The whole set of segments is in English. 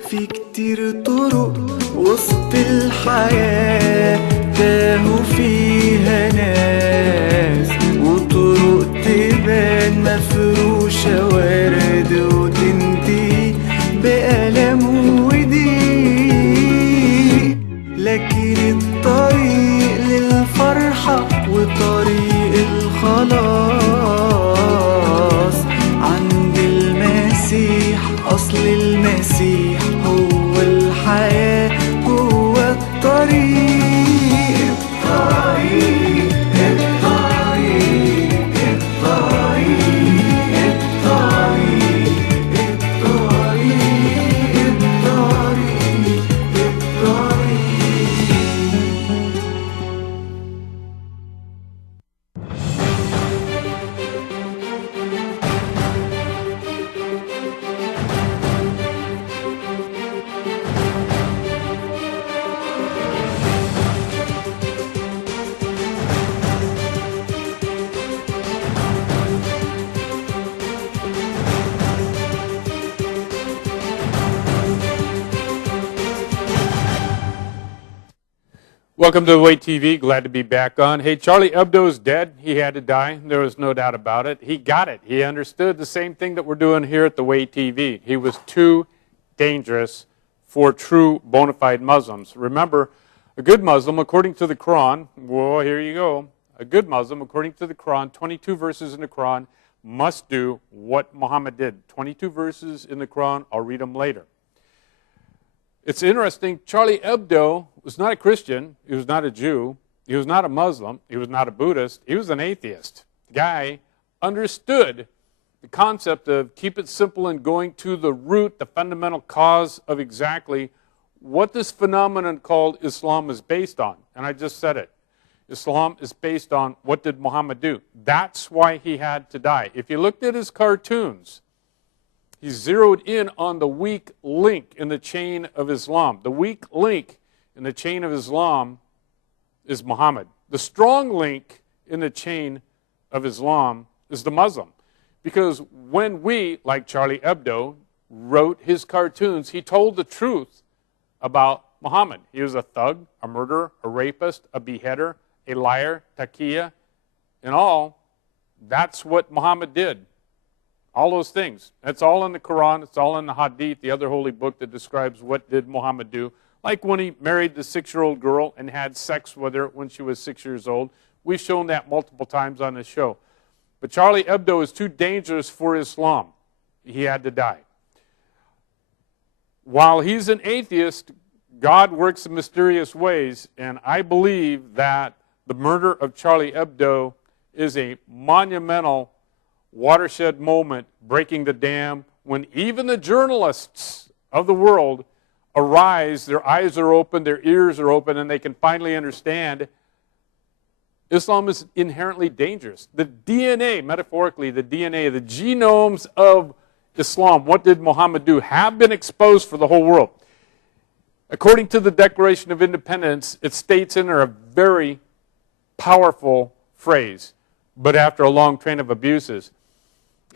في كتير طرق وسط الحياة تاهوا فيها ناس وطرق تبان مفروشة ورد وتنتهي بألم وضيق، لكن الطريق للفرحة وطريق الخلاص عند المسيح. أصل المسيح هو الحياة، هو الطريق الطريق الطريق الطريق الطريق الطريق Welcome to The Way TV. Glad to be back on. Hey, Charlie Hebdo is dead. He had to die. There was no doubt about it. He got it. He understood the same thing that we're doing here at The Way TV. He was too dangerous for true bona fide Muslims. Remember, a good Muslim, according to the Quran, whoa, here you go. A good Muslim, according to the Quran, 22 verses in the Quran, must do what Muhammad did. 22 verses in the Quran. I'll read them later. It's interesting, Charlie Hebdo was not a Christian, he was not a Jew, he was not a Muslim, he was not a Buddhist, he was an atheist. The guy understood the concept of keep it simple and going to the root, the fundamental cause of exactly what this phenomenon called Islam is based on. And I just said it. Islam is based on what did Muhammad do. That's why he had to die. If you looked at his cartoons, he zeroed in on the weak link in the chain of Islam. The weak link in the chain of Islam is Muhammad. The strong link in the chain of Islam is the Muslim. Because when we, like Charlie Hebdo, wrote his cartoons, he told the truth about Muhammad. He was a thug, a murderer, a rapist, a beheader, a liar, taqiyya. In all, that's what Muhammad did. All those things. That's all in the Quran. It's all in the Hadith, the other holy book that describes what did Muhammad do. Like when he married the 6-year-old girl and had sex with her when she was 6 years old. We've shown that multiple times on the show. But Charlie Hebdo is too dangerous for Islam. He had to die. While he's an atheist, God works in mysterious ways, and I believe that the murder of Charlie Hebdo is a monumental watershed moment, breaking the dam, when even the journalists of the world arise, their eyes are open, their ears are open, and they can finally understand Islam is inherently dangerous. The DNA, metaphorically, the DNA, the genomes of Islam, what did Muhammad do, have been exposed for the whole world. According to the Declaration of Independence, it states in there a very powerful phrase, but after a long train of abuses.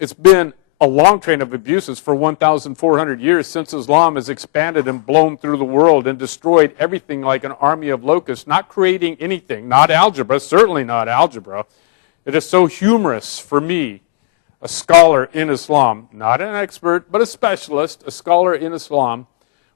It's been a long train of abuses for 1,400 years since Islam has expanded and blown through the world and destroyed everything like an army of locusts, not creating anything, not algebra, certainly not algebra. It is so humorous for me, a scholar in Islam, not an expert, but a specialist, a scholar in Islam,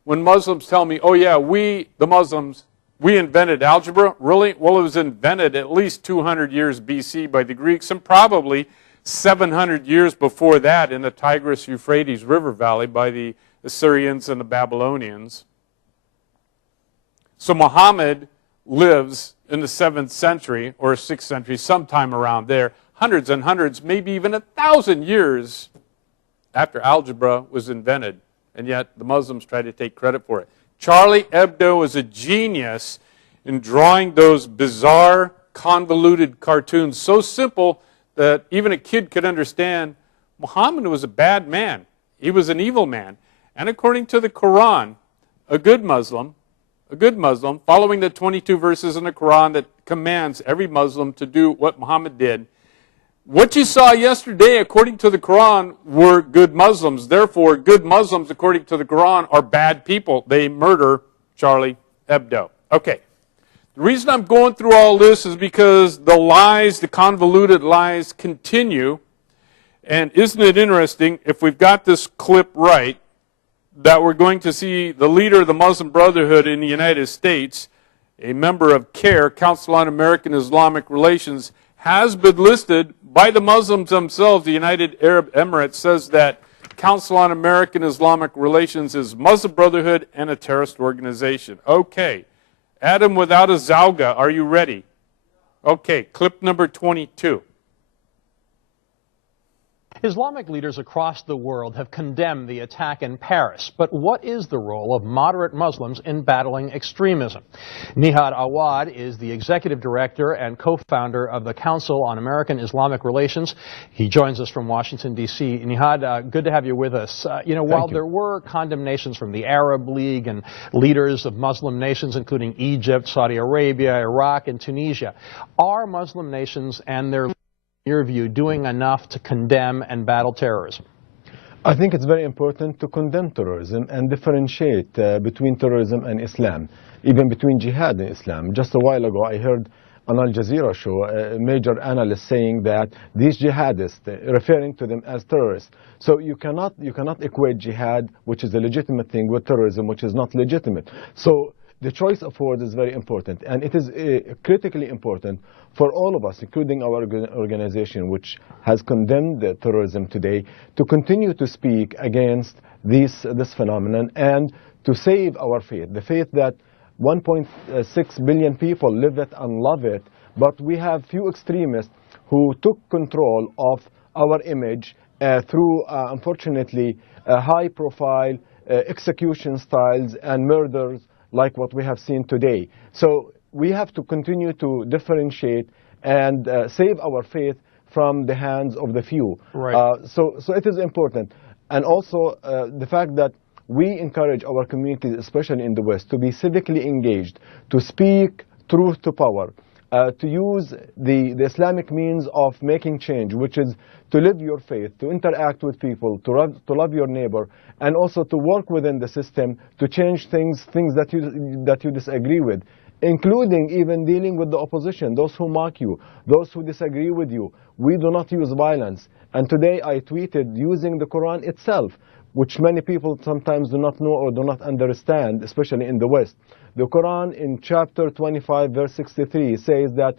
when Muslims tell me, oh yeah, we, the Muslims, we invented algebra. Really? Well, it was invented at least 200 years BC by the Greeks and probably 700 years before that in the Tigris-Euphrates River Valley by the Assyrians and the Babylonians. So Muhammad lives in the 7th century or 6th century, sometime around there, hundreds and hundreds, maybe even 1,000 years after algebra was invented, and yet the Muslims try to take credit for it. Charlie Hebdo is a genius in drawing those bizarre, convoluted cartoons, so simple that even a kid could understand Muhammad was a bad man. He was an evil man. And according to the Quran, a good Muslim, following the 22 verses in the Quran that commands every Muslim to do what Muhammad did, What you saw yesterday, according to the Quran, were good Muslims. Therefore, good Muslims, according to the Quran, are bad people. They murder Charlie Hebdo. Okay. The reason I'm going through all this is because the lies, the convoluted lies, continue. And isn't it interesting, if we've got this clip right, that we're going to see the leader of the Muslim Brotherhood in the United States, a member of CARE, Council on American Islamic Relations, has been listed by the Muslims themselves. The United Arab Emirates says that Council on American Islamic Relations is Muslim Brotherhood and a terrorist organization. Okay. Adam without a Zauga, are you ready? Okay, clip number 22. Islamic leaders across the world have condemned the attack in Paris, but what is the role of moderate Muslims in battling extremism? Nihad Awad is the executive director and co-founder of the Council on American Islamic Relations. He joins us from Washington, D.C. Nihad, good to have you with us. While there were condemnations from the Arab League and leaders of Muslim nations, including Egypt, Saudi Arabia, Iraq, and Tunisia, are Muslim nations and their in your view, doing enough to condemn and battle terrorism? I think it's very important to condemn terrorism and differentiate between terrorism and Islam, even between jihad and Islam. Just a while ago, I heard on Al Jazeera show a major analyst saying that these jihadists, referring to them as terrorists. So you cannot equate jihad, which is a legitimate thing, with terrorism, which is not legitimate. So the choice of words is very important, and it is critically important for all of us, including our organization, which has condemned terrorism today, to continue to speak against this phenomenon and to save our faith, the faith that 1.6 billion people live it and love it, but we have few extremists who took control of our image through, unfortunately, high-profile execution styles and murders like what we have seen today. So we have to continue to differentiate and save our faith from the hands of the few. Right. So it is important. And also the fact that we encourage our communities, especially in the West, to be civically engaged, to speak truth to power, to use the Islamic means of making change, which is to live your faith, to interact with people, to love your neighbor, and also to work within the system to change things that you disagree with, including even dealing with the opposition, those who mock you, those who disagree with you. We do not use violence. And today I tweeted using the Quran itself, which many people sometimes do not know or do not understand, especially in the West. The Quran in chapter 25, verse 63 says that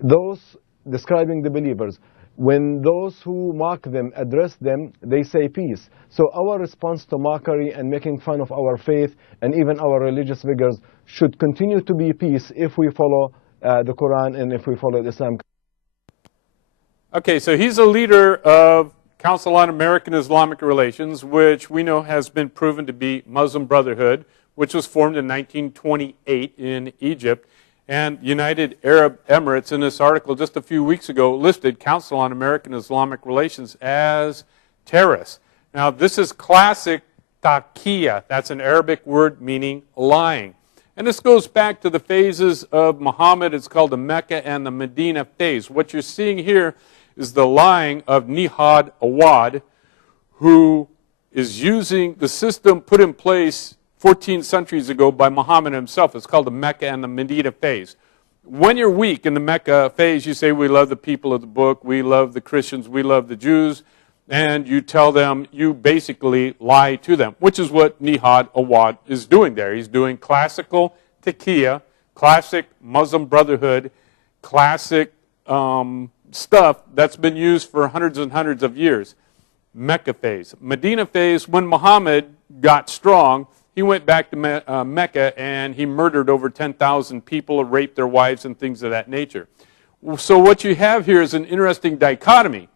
those describing the believers, when those who mock them address them, they say peace. So our response to mockery and making fun of our faith and even our religious figures should continue to be peace if we follow the Quran and if we follow Islam. Okay, so he's a leader of Council on American Islamic Relations, which we know has been proven to be Muslim Brotherhood, which was formed in 1928 in Egypt. And United Arab Emirates, in this article just a few weeks ago, listed Council on American Islamic Relations as terrorists. Now, this is classic taqiyya. That's an Arabic word meaning lying. And this goes back to the phases of Muhammad. It's called the Mecca and the Medina phase. What you're seeing here is the lying of Nihad Awad, who is using the system put in place 14 centuries ago by Muhammad himself. It's called the Mecca and the Medina phase. When you're weak in the Mecca phase, you say, we love the people of the book, we love the Christians, we love the Jews, and you tell them, you basically lie to them, which is what Nihad Awad is doing there. He's doing classical taqiyya, classic Muslim Brotherhood, classic stuff that's been used for hundreds and hundreds of years. Mecca phase. Medina phase, when Muhammad got strong, he went back to Mecca and he murdered over 10,000 people, raped their wives and things of that nature. So what you have here is an interesting dichotomy.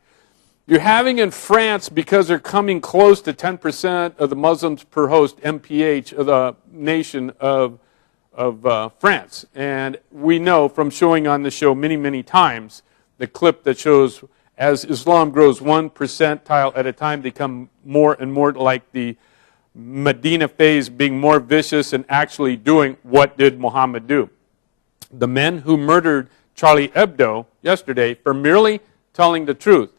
You're having in France, because they're coming close to 10% of the Muslims per host, MPH, of the nation of France. And we know from showing on the show many, many times, the clip that shows as Islam grows 1 percentile at a time, they become more and more like the Medina phase, being more vicious and actually doing what did Muhammad do. The men who murdered Charlie Hebdo yesterday for merely telling the truth.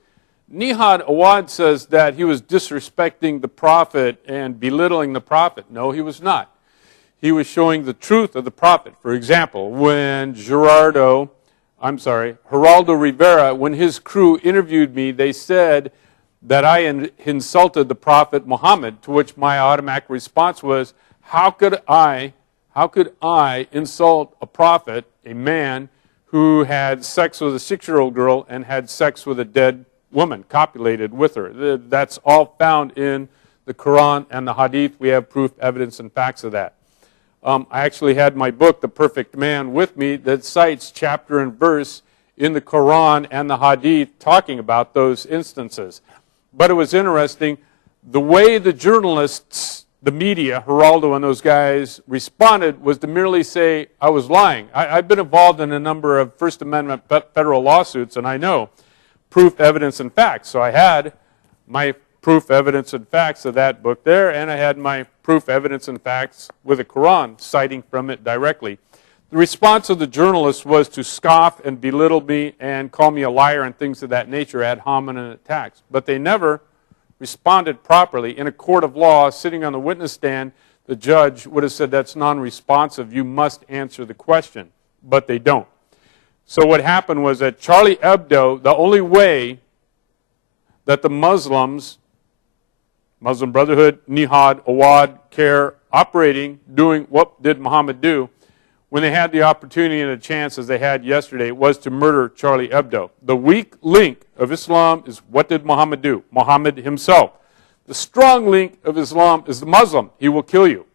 Nihad Awad says that he was disrespecting the Prophet and belittling the Prophet. No, he was not. He was showing the truth of the Prophet. For example, when Geraldo Rivera, when his crew interviewed me, they said that I insulted the Prophet Muhammad, to which my automatic response was, how could I insult a prophet, a man who had sex with a 6-year-old girl and had sex with a dead woman, copulated with her? That's all found in the Quran and the Hadith. We have proof, evidence, and facts of that. I actually had my book, The Perfect Man, with me that cites chapter and verse in the Quran and the Hadith talking about those instances. But it was interesting, the way the journalists, the media, Geraldo and those guys responded was to merely say, I was lying. I've been involved in a number of First Amendment federal lawsuits, and I know proof, evidence, and facts. So I had my proof, evidence, and facts of that book there, and I had my proof, evidence, and facts with the Quran, citing from it directly. The response of the journalists was to scoff and belittle me and call me a liar and things of that nature, ad hominem attacks. But they never responded properly. In a court of law, sitting on the witness stand, the judge would have said, that's non-responsive, you must answer the question. But they don't. So what happened was that Charlie Hebdo, the only way that the Muslims, Muslim Brotherhood, Nihad, Awad, CARE, operating, doing what did Muhammad do, when they had the opportunity and a chance, as they had yesterday, was to murder Charlie Hebdo. The weak link of Islam is what did Muhammad do? Muhammad himself. The strong link of Islam is the Muslim. He will kill you.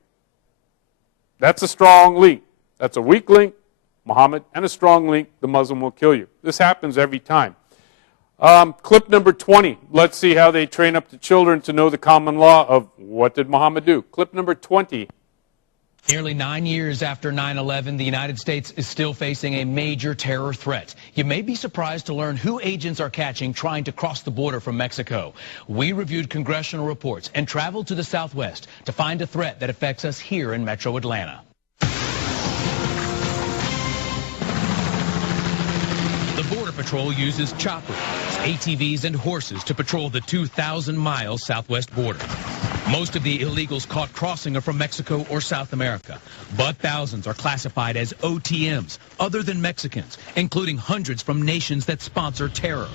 That's a strong link. That's a weak link, Muhammad, and a strong link, the Muslim will kill you. This happens every time. Clip number 20. Let's see how they train up the children to know the common law of what did Muhammad do. Clip number 20. Nearly 9 years after 9/11, the United States is still facing a major terror threat. You may be surprised to learn who agents are catching trying to cross the border from Mexico. We reviewed congressional reports and traveled to the Southwest to find a threat that affects us here in Metro Atlanta. The Border Patrol uses choppers, ATVs, and horses to patrol the 2,000-mile southwest border. Most of the illegals caught crossing are from Mexico or South America, but thousands are classified as OTMs, other than Mexicans, including hundreds from nations that sponsor terror.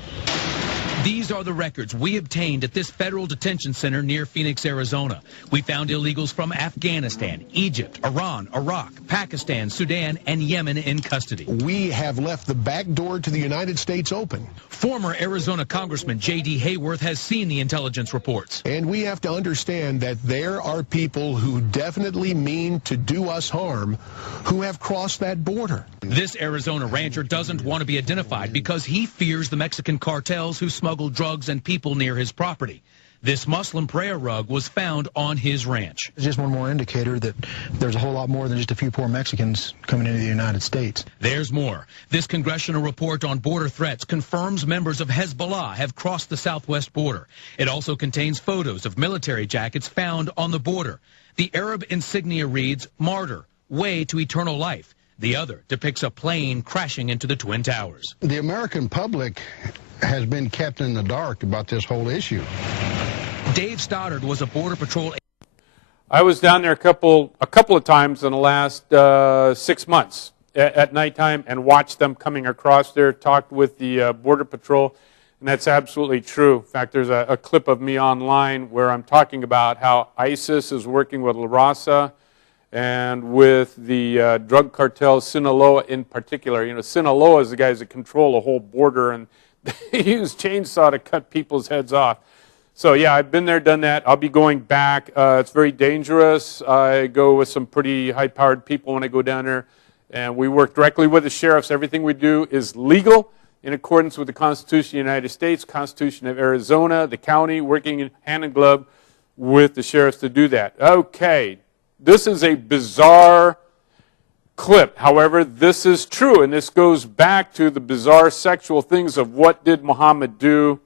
These are the records we obtained at this federal detention center near Phoenix, Arizona. We found illegals from Afghanistan, Egypt, Iran, Iraq, Pakistan, Sudan, and Yemen in custody. We have left the back door to the United States open. Former Arizona Congressman J.D. Hayworth has seen the intelligence reports. And we have to understand that there are people who definitely mean to do us harm who have crossed that border. This Arizona rancher doesn't want to be identified because he fears the Mexican cartels who smuggle drugs and people near his property. This Muslim prayer rug was found on his ranch. It's just one more indicator that there's a whole lot more than just a few poor Mexicans coming into the United States. There's more. This congressional report on border threats confirms members of Hezbollah have crossed the southwest border. It also contains photos of military jackets found on the border. The Arab insignia reads, "Martyr, way to eternal life." The other depicts a plane crashing into the Twin Towers. The American public has been kept in the dark about this whole issue. Dave Stoddard was a Border Patrol. I was down there a couple of times in the last 6 months at nighttime and watched them coming across there, talked with the Border Patrol, and that's absolutely true. In fact, there's a clip of me online where I'm talking about how ISIS is working with La Raza and with the drug cartel Sinaloa in particular. You know, Sinaloa is the guys that control the whole border, and they use chainsaw to cut people's heads off. So yeah, I've been there, done that. I'll be going back. It's very dangerous. I go with some pretty high-powered people when I go down there, and we work directly with the sheriffs. Everything we do is legal in accordance with the Constitution of the United States, Constitution of Arizona, the county, working hand in glove with the sheriffs to do that. Okay, this is a bizarre clip. However, this is true, and this goes back to the bizarre sexual things of what did Muhammad do.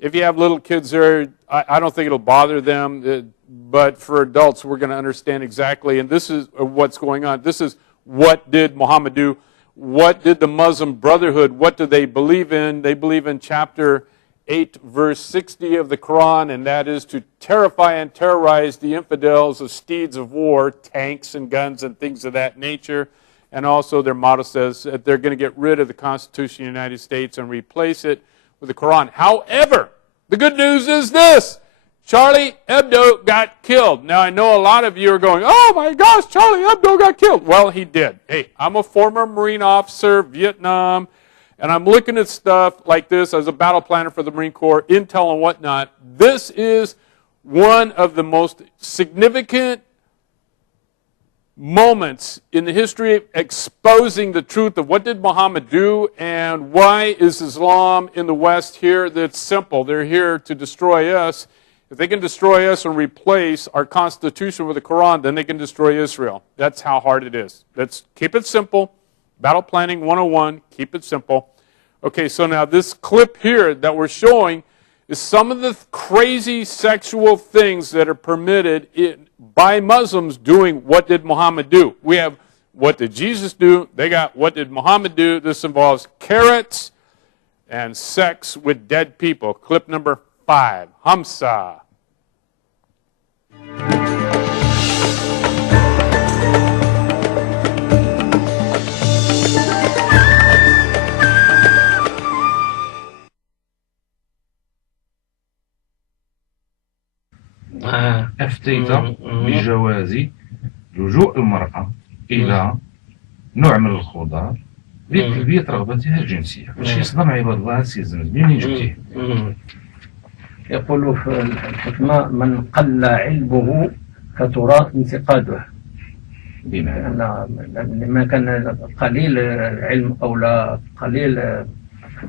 If you have little kids there, I don't think it'll bother them, but for adults, we're going to understand exactly, and this is what's going on. This is what did Muhammad do. what did the Muslim Brotherhood, what do they believe in? They believe in chapter 8, verse 60 of the Quran, and that is to terrify and terrorize the infidels of steeds of war, tanks and guns and things of that nature. And also their motto says that they're going to get rid of the Constitution of the United States and replace it with the Quran. However, the good news is this. Charlie Hebdo got killed. Now, I know a lot of you are going, oh my gosh, Charlie Hebdo got killed. Well, he did. Hey, I'm a former Marine officer, Vietnam, and I'm looking at stuff like this as a battle planner for the Marine Corps, intel and whatnot. This is one of the most significant moments in the history of exposing the truth of what did Muhammad do and why is Islam in the West here. That's simple. They're here to destroy us. If they can destroy us and replace our Constitution with the Quran, then they can destroy Israel. That's how hard it is. Let's keep it simple. Battle Planning 101, keep it simple. Okay, so now this clip here that we're showing is some of the crazy sexual things that are permitted by Muslims doing what did Muhammad do. We have what did Jesus do? They got what did Muhammad do? This involves carrots and sex with dead people. Clip number 5. Hamza. أفتيت بجواز لجوء المرأة إلى نوع من الخضار لتلبية رغبتها الجنسية. واش يصدم عباد الله سي زمزم منين جبتيه؟ يقول في الحكمة من قل علمه كترى انتقاده. بمعنى لما كان قليل العلم أو لا قليل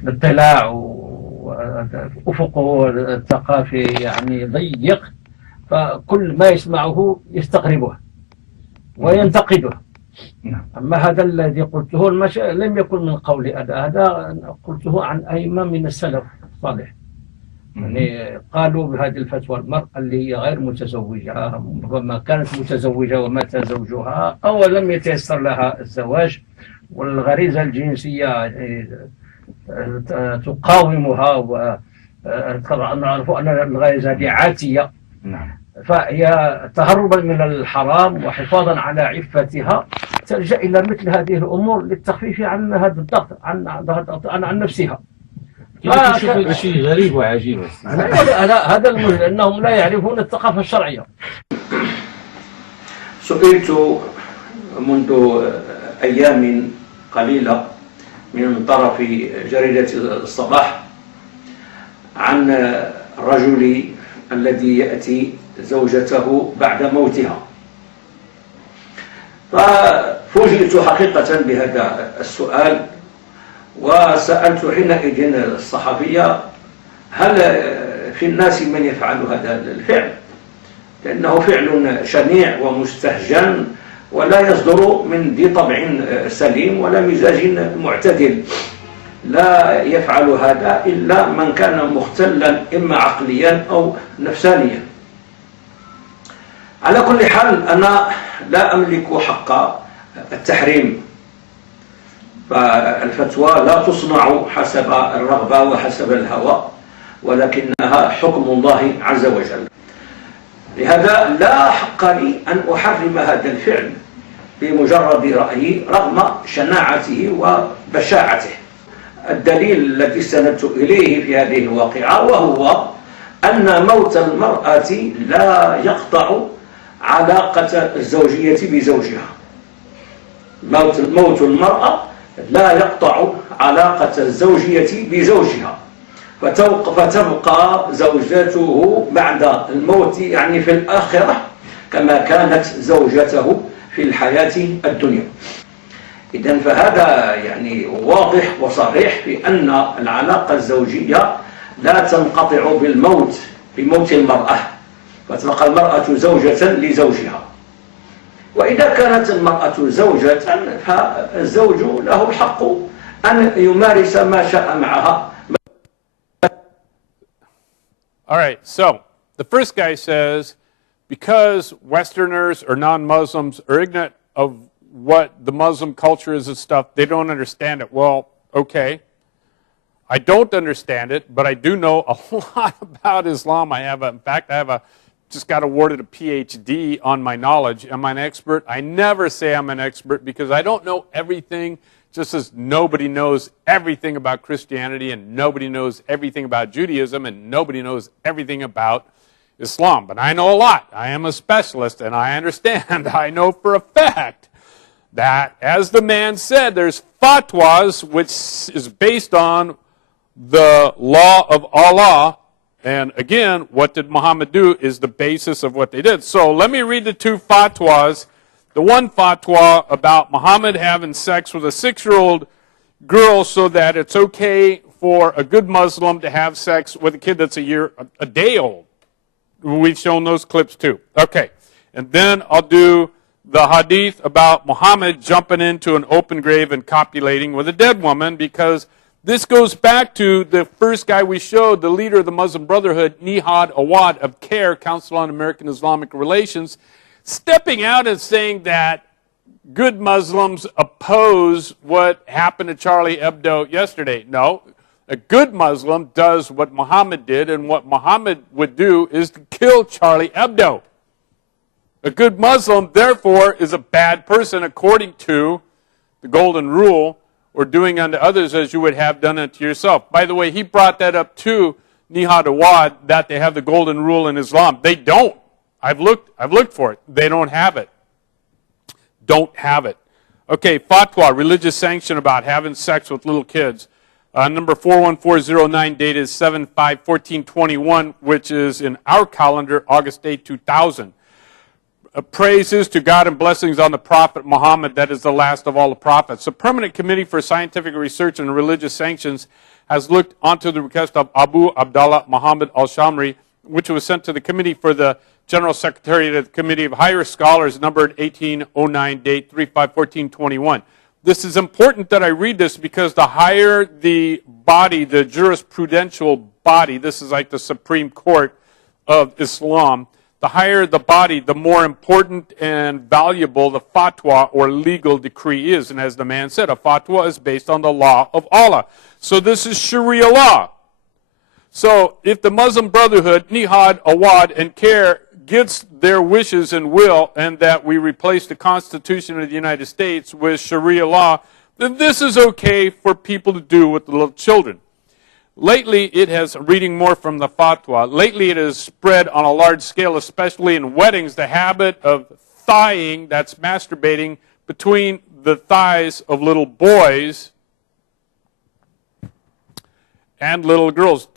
الاطلاع وأفقه الثقافي يعني ضيق، فكل ما يسمعه يستغربه وينتقده. أما هذا الذي قلته لم يكن من قولي هذا قلته عن أئمة من السلف الصالح. يعني قالوا بهذه الفتوى المرأة اللي هي غير متزوجة، ربما كانت متزوجة ومات زوجها أو لم يتيسر لها الزواج والغريزة الجنسية تقاومها، وطبعا نعرف أن الغريزة هذه عاتية، فهي تهربا من الحرام وحفاظا على عفتها تلجأ إلى مثل هذه الأمور للتخفيف عن هذا الضغط عن نفسها. شوف شيء غريب وعجيب. هذا المشكل أنهم لا يعرفون الثقافة الشرعية. سئلت منذ أيام قليلة من طرف جريدة الصباح عن الرجل الذي يأتي زوجته بعد موتها، ففوجئت حقيقة بهذا السؤال، وسألت حينئذ الصحفية هل في الناس من يفعل هذا الفعل، لأنه فعل شنيع ومستهجن ولا يصدر من ذي طبع سليم ولا مزاج معتدل. لا يفعل هذا إلا من كان مختلا إما عقليا أو نفسانيا. على كل حال أنا لا أملك حق التحريم، فالفتوى لا تصنع حسب الرغبة وحسب الهوى، ولكنها حكم الله عز وجل. لهذا لا حق لي أن أحرم هذا الفعل بمجرد رأيي رغم شناعته وبشاعته. الدليل الذي استندت إليه في هذه الواقعة وهو أن موت المرأة لا يقطع علاقة الزوجية بزوجها. موت المرأة لا يقطع علاقة الزوجية بزوجها، فتبقى زوجته بعد الموت يعني في الآخرة كما كانت زوجته في الحياة الدنيا. إذن فهذا يعني واضح وصريح في أن العلاقة الزوجية لا تنقطع بموت المرأة، فتبقى المرأة زوجة لزوجها. وإذا كانت المرأة زوجة فالزوج له الحق أن يمارس ما شاء معها. All right, so the first guy says because Westerners or non-Muslims are ignorant of what the Muslim culture is and stuff. They don't understand it. Well, okay. I don't understand it, but I do know a lot about Islam. In fact, just got awarded a PhD on my knowledge. Am I an expert? I never say I'm an expert because I don't know everything, just as nobody knows everything about Christianity and nobody knows everything about Judaism and nobody knows everything about Islam. But I know a lot. I am a specialist and I understand. I know for a fact that, as the man said, there's fatwas which is based on the law of Allah. And again, what did Muhammad do is the basis of what they did. So let me read the two fatwas. The one fatwa about Muhammad having sex with a 6-year-old girl so that it's okay for a good Muslim to have sex with a kid that's a day old. We've shown those clips too. Okay. And then I'll do the hadith about Muhammad jumping into an open grave and copulating with a dead woman, because this goes back to the first guy we showed, the leader of the Muslim Brotherhood, Nihad Awad of CARE, Council on American Islamic Relations, stepping out and saying that good Muslims oppose what happened to Charlie Hebdo yesterday. No, a good Muslim does what Muhammad did, and what Muhammad would do is to kill Charlie Hebdo. A good Muslim, therefore, is a bad person according to the golden rule, or doing unto others as you would have done unto yourself. By the way, he brought that up to Nihad Awad, that they have the golden rule in Islam. They don't. I've looked for it. They don't have it. Don't have it. Okay, fatwa, religious sanction about having sex with little kids. Number 41409, dated 7/5/1421, which is in our calendar, August 8, 2000. Praises to God and blessings on the Prophet Muhammad, that is the last of all the prophets. The Permanent Committee for Scientific Research and Religious Sanctions has looked onto the request of Abu Abdallah Muhammad al-Shamri, which was sent to the Committee for the General Secretariat of the Committee of Higher Scholars, numbered 1809, date 3/5/1421. This is important that I read this because the higher the body, the jurisprudential body, this is like the Supreme Court of Islam, the higher the body, the more important and valuable the fatwa or legal decree is. And as the man said, a fatwa is based on the law of Allah. So this is Sharia law. So if the Muslim Brotherhood, Nihad, Awad, and CARE gets their wishes and will, and that we replace the Constitution of the United States with Sharia law, then this is okay for people to do with the little children. Lately, it has, reading more from the fatwa, lately it has spread on a large scale, especially in weddings, the habit of thighying, that's masturbating, between the thighs of little boys and little girls.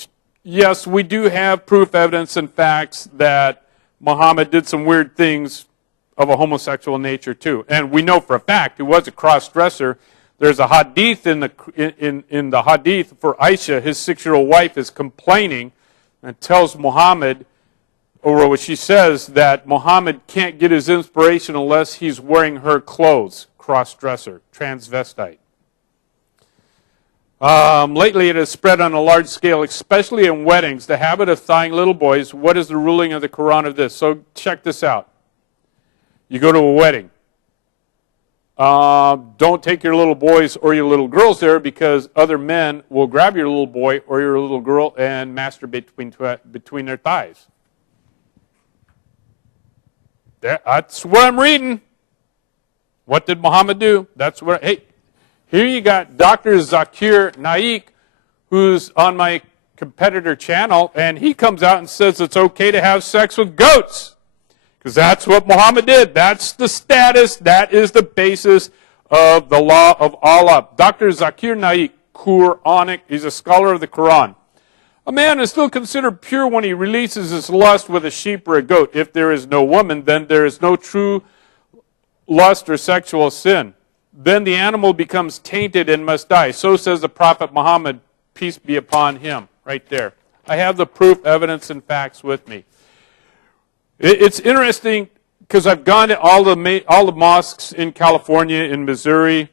Yes, we do have proof, evidence, and facts that Muhammad did some weird things of a homosexual nature too. And we know for a fact he was a cross-dresser. There's a hadith in the hadith for Aisha, his 6-year-old wife, is complaining and tells Muhammad, or what she says, that Muhammad can't get his inspiration unless he's wearing her clothes. Cross-dresser, transvestite. Lately it has spread on a large scale, especially in weddings, the habit of thighying little boys. What is the ruling of the Quran of this? So check this out. You go to a wedding. Don't take your little boys or your little girls there, because other men will grab your little boy or your little girl and masturbate between their thighs. That's what I'm reading. What did Muhammad do? That's what. Hey, here you got Dr. Zakir Naik, who's on my competitor channel, and he comes out and says it's okay to have sex with goats. Because that's what Muhammad did. That's the status. That is the basis of the law of Allah. Dr. Zakir Naik, Quranic, he's a scholar of the Quran. A man is still considered pure when he releases his lust with a sheep or a goat. If there is no woman, then there is no true lust or sexual sin. Then the animal becomes tainted and must die. So says the Prophet Muhammad, peace be upon him, right there. I have the proof, evidence, and facts with me. It's interesting because I've gone to all the mosques in California, in Missouri,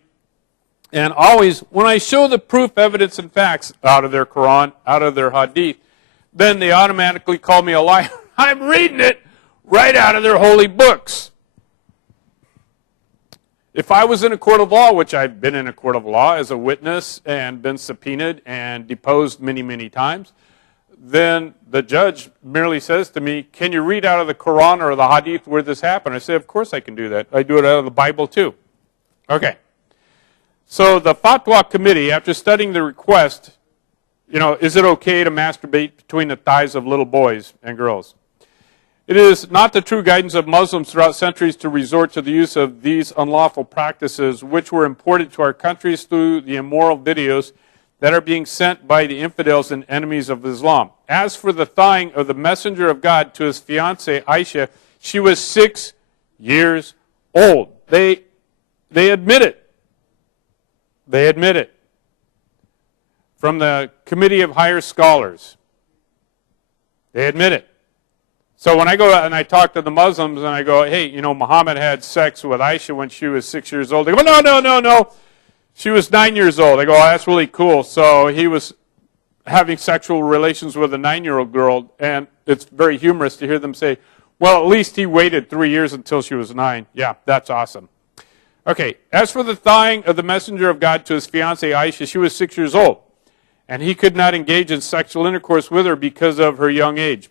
and always when I show the proof, evidence, and facts out of their Quran, out of their Hadith, then they automatically call me a liar. I'm reading it right out of their holy books. If I was in a court of law, which I've been in a court of law as a witness and been subpoenaed and deposed many, many times, then the judge merely says to me, can you read out of the Quran or the Hadith where this happened? I say, of course I can do that. I do it out of the Bible too. Okay. So the Fatwa Committee, after studying the request, is it okay to masturbate between the thighs of little boys and girls? It is not the true guidance of Muslims throughout centuries to resort to the use of these unlawful practices, which were imported to our countries through the immoral videos that are being sent by the infidels and enemies of Islam. As for the thawing of the Messenger of God to his fiancée Aisha, she was 6 years old. They admit it. They admit it. From the Committee of Higher Scholars. They admit it. So when I go and I talk to the Muslims and I go, hey, Muhammad had sex with Aisha when she was 6 years old. They go, no. She was 9 years old. I go, oh, that's really cool. So he was having sexual relations with a 9-year-old girl, and it's very humorous to hear them say, well, at least he waited 3 years until she was 9. Yeah, that's awesome. Okay, as for the thawing of the Messenger of God to his fiancée Aisha, she was 6 years old, and he could not engage in sexual intercourse with her because of her young age.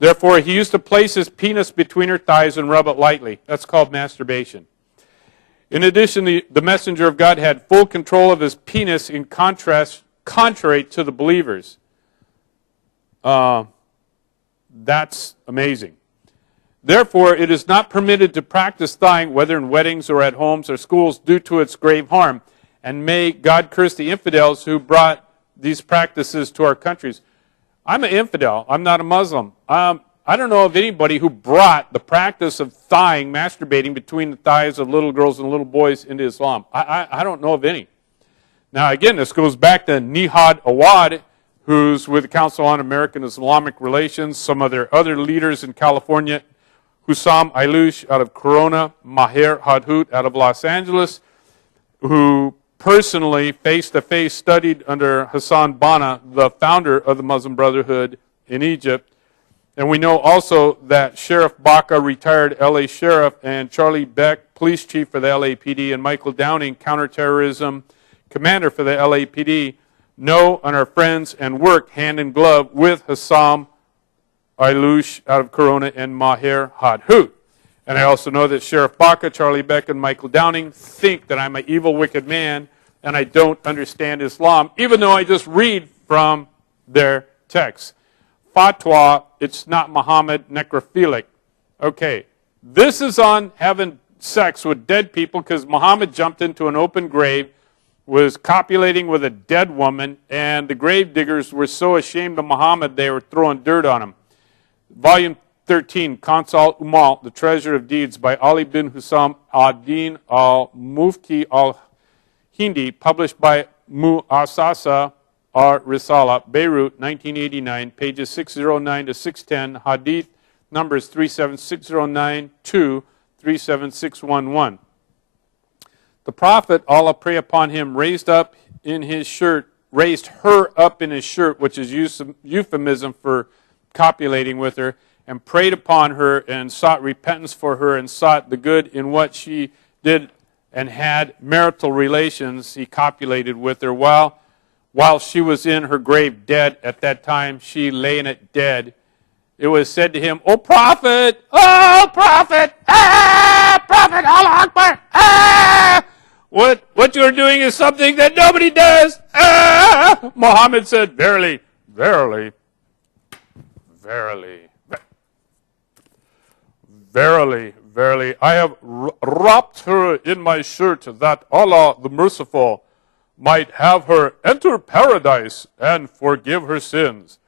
Therefore, he used to place his penis between her thighs and rub it lightly. That's called masturbation. In addition, the Messenger of God had full control of his penis in contrast, contrary to the believers. That's amazing. Therefore, it is not permitted to practice thawing, whether in weddings or at homes or schools, due to its grave harm. And may God curse the infidels who brought these practices to our countries. I'm an infidel. I'm not a Muslim. I don't know of anybody who brought the practice of thawing, masturbating between the thighs of little girls and little boys into Islam. I don't know of any. Now, again, this goes back to Nihad Awad, who's with the Council on American Islamic Relations, some of their other leaders in California, Hussam Aylush out of Corona, Maher Hadhout out of Los Angeles, who personally, face-to-face, studied under Hassan Banna, the founder of the Muslim Brotherhood in Egypt. And we know also that Sheriff Baca, retired L.A. Sheriff, and Charlie Beck, police chief for the LAPD, and Michael Downing, counterterrorism commander for the LAPD, know and are friends and work hand in glove with Hussam Aylush out of Corona and Maher Hadhout. And I also know that Sheriff Baca, Charlie Beck, and Michael Downing think that I'm an evil, wicked man and I don't understand Islam, even though I just read from their texts. Fatwa, it's not Muhammad, necrophilic. Okay, this is on having sex with dead people because Muhammad jumped into an open grave, was copulating with a dead woman, and the grave diggers were so ashamed of Muhammad they were throwing dirt on him. Volume 13, Consal Umal, The Treasure of Deeds by Ali bin Hussam ad-Din al-Mufti al-Hindi, published by Mu'assasa Risala, Beirut, 1989, pages 609 to 610, Hadith numbers 37609 to 37611. The Prophet, Allah pray upon him, raised her up in his shirt, which is euphemism for copulating with her, and prayed upon her and sought repentance for her and sought the good in what she did and had marital relations. He copulated with her while she was in her grave dead. At that time, she lay in it dead. It was said to him, "O Prophet, Prophet, Prophet, Allah Akbar, what you're doing is something that nobody does." Muhammad said, "Verily, verily, verily, verily, verily, I have wrapped her in my shirt that Allah the Merciful might have her enter paradise and forgive her sins.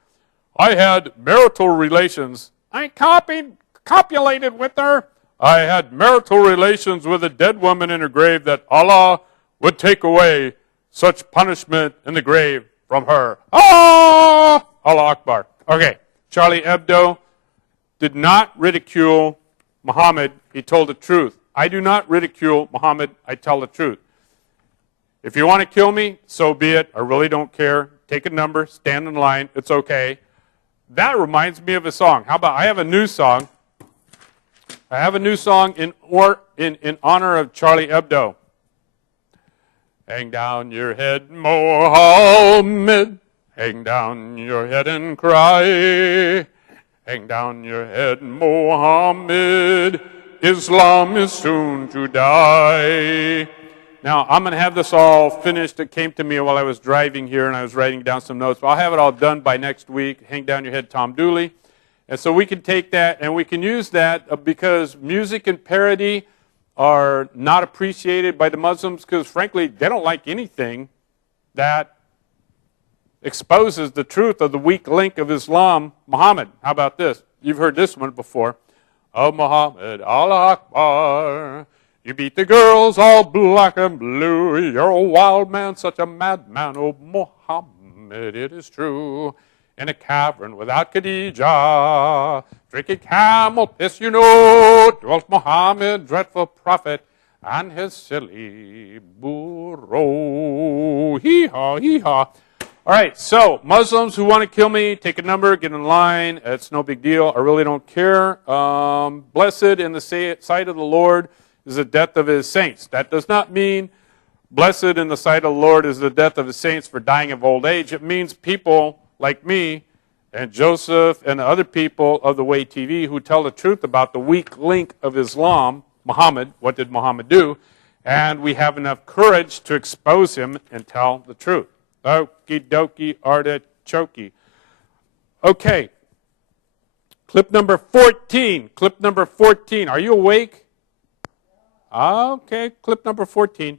I had marital relations. I copulated with her. I had marital relations with a dead woman in her grave that Allah would take away such punishment in the grave from her." Allah Akbar. Okay, Charlie Hebdo did not ridicule Muhammad. He told the truth. I do not ridicule Muhammad. I tell the truth. If you want to kill me, so be it. I really don't care. Take a number, stand in line. It's okay. That reminds me of a song. How about I have a new song. I have a new song in honor of Charlie Hebdo. Hang down your head, Mohammed. Hang down your head and cry. Hang down your head, Mohammed. Islam is soon to die. Now, I'm going to have this all finished. It came to me while I was driving here, and I was writing down some notes. But I'll have it all done by next week. Hang down your head, Tom Dooley. And so we can take that, and we can use that because music and parody are not appreciated by the Muslims because, frankly, they don't like anything that exposes the truth of the weak link of Islam, Muhammad. How about this? You've heard this one before. Oh, Muhammad, Allah Akbar. You beat the girls all black and blue. You're a wild man, such a madman. Oh, Muhammad, it is true. In a cavern without Khadijah, drinking camel piss, you know, dwelt Muhammad, dreadful prophet, and his silly burro. Hee-haw, hee-haw. All right, so Muslims who want to kill me, take a number, get in line. It's no big deal. I really don't care. Blessed in the sight of the Lord is the death of his saints. That does not mean blessed in the sight of the Lord is the death of his saints for dying of old age. It means people like me and Joseph and other people of the Way TV who tell the truth about the weak link of Islam, Muhammad. What did Muhammad do? And we have enough courage to expose him and tell the truth. Okie dokie artichoke. Okay. Clip number 14. Clip number 14. Are you awake? Okay. Clip number 14.